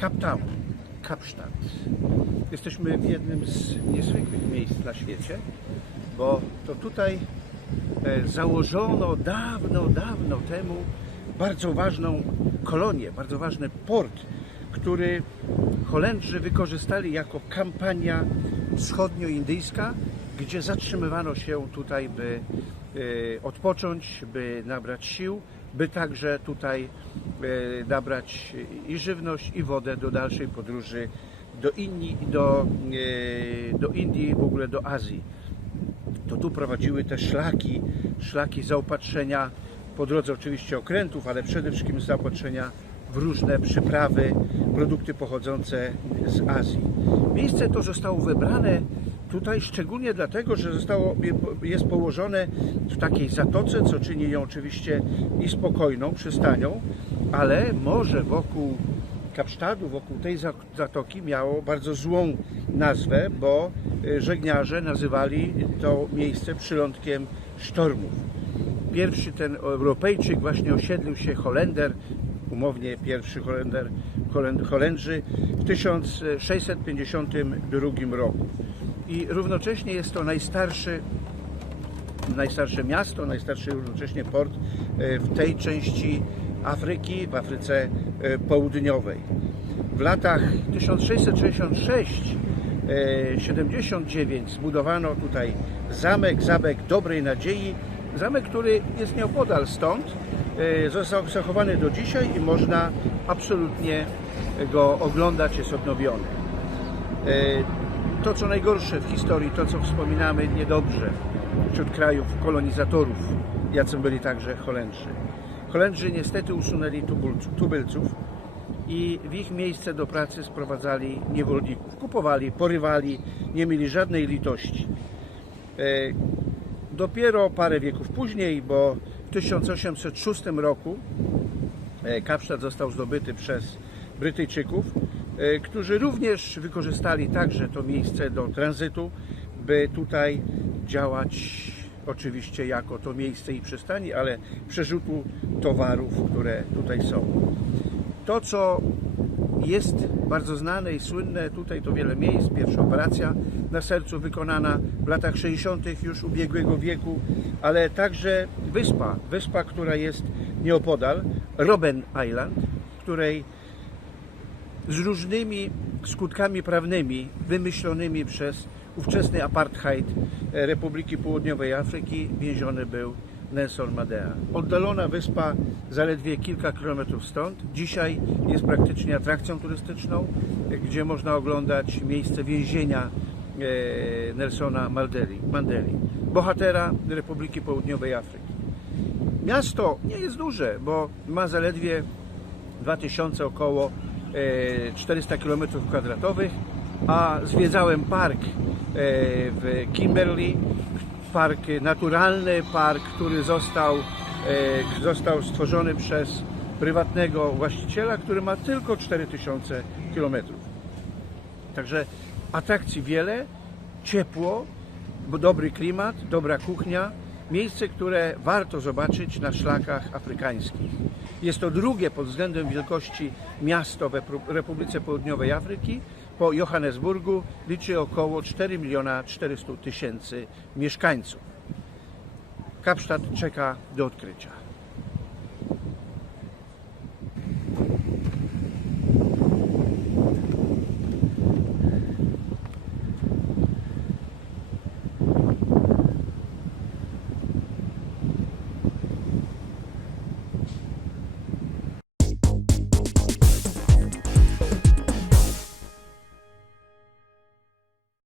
Cape Kapsztad. Jesteśmy w jednym z niezwykłych miejsc na świecie, bo to tutaj e, założono dawno, dawno temu bardzo ważną kolonię, bardzo ważny port, który Holendrzy wykorzystali jako kampania wschodnioindyjska, gdzie zatrzymywano się tutaj, by e, odpocząć, by nabrać sił, by także tutaj nabrać i żywność, i wodę do dalszej podróży do Indii, do, e, do Indii, w ogóle do Azji to tu prowadziły te szlaki, szlaki zaopatrzenia, po drodze oczywiście okrętów, ale przede wszystkim zaopatrzenia w różne przyprawy, produkty pochodzące z Azji. Miejsce to zostało wybrane tutaj szczególnie dlatego, że zostało, jest położone w takiej zatoce, co czyni ją oczywiście i spokojną przystanią, ale morze wokół Kapsztadu, wokół tej za- zatoki miało bardzo złą nazwę, bo y, żegniarze nazywali to miejsce przylądkiem sztormów. Pierwszy ten Europejczyk właśnie osiedlił się Holender, umownie pierwszy Holender, Holend- Holendrzy w 1652 roku. I równocześnie jest to najstarszy najstarsze miasto, najstarszy równocześnie port e, w tej części Afryki, w Afryce e, Południowej. W latach 1666-79 zbudowano tutaj zamek, zamek Dobrej Nadziei, zamek, który jest nieopodal stąd, e, został zachowany do dzisiaj i można absolutnie go oglądać, jest odnowiony. E, To, co najgorsze w historii, to, co wspominamy niedobrze wśród krajów kolonizatorów, jacy byli także Holendrzy. Holendrzy niestety usunęli tubylców i w ich miejsce do pracy sprowadzali niewolników. Kupowali, porywali, nie mieli żadnej litości. E, Dopiero parę wieków później, bo w 1806 roku E, Kapsztad został zdobyty przez Brytyjczyków, e, którzy również wykorzystali także to miejsce do tranzytu, by tutaj działać oczywiście jako to miejsce i przystani, ale przerzutu towarów, które tutaj są. To, co jest bardzo znane i słynne, tutaj to wiele miejsc, pierwsza operacja na sercu wykonana w latach 60. już ubiegłego wieku, ale także wyspa, wyspa, która jest nieopodal, Robben Island, której z różnymi skutkami prawnymi wymyślonymi przez ówczesny apartheid e, Republiki Południowej Afryki więziony był Nelson Mandela. Oddalona wyspa zaledwie kilka kilometrów stąd. Dzisiaj jest praktycznie atrakcją turystyczną, e, gdzie można oglądać miejsce więzienia e, Nelsona Mandeli, Mandeli bohatera Republiki Południowej Afryki. Miasto nie jest duże, bo ma zaledwie 2000 około e, 400 km kwadratowych, a zwiedzałem park e, w Kimberley, park naturalny, park, który został, e, został stworzony przez prywatnego właściciela, który ma tylko 4000 km. Także atrakcji wiele, ciepło, dobry klimat, dobra kuchnia, miejsce, które warto zobaczyć na szlakach afrykańskich. Jest to drugie pod względem wielkości miasto w Republice Południowej Afryki. Po Johannesburgu liczy około 4 miliona 400 tysięcy mieszkańców. Kapsztad czeka do odkrycia.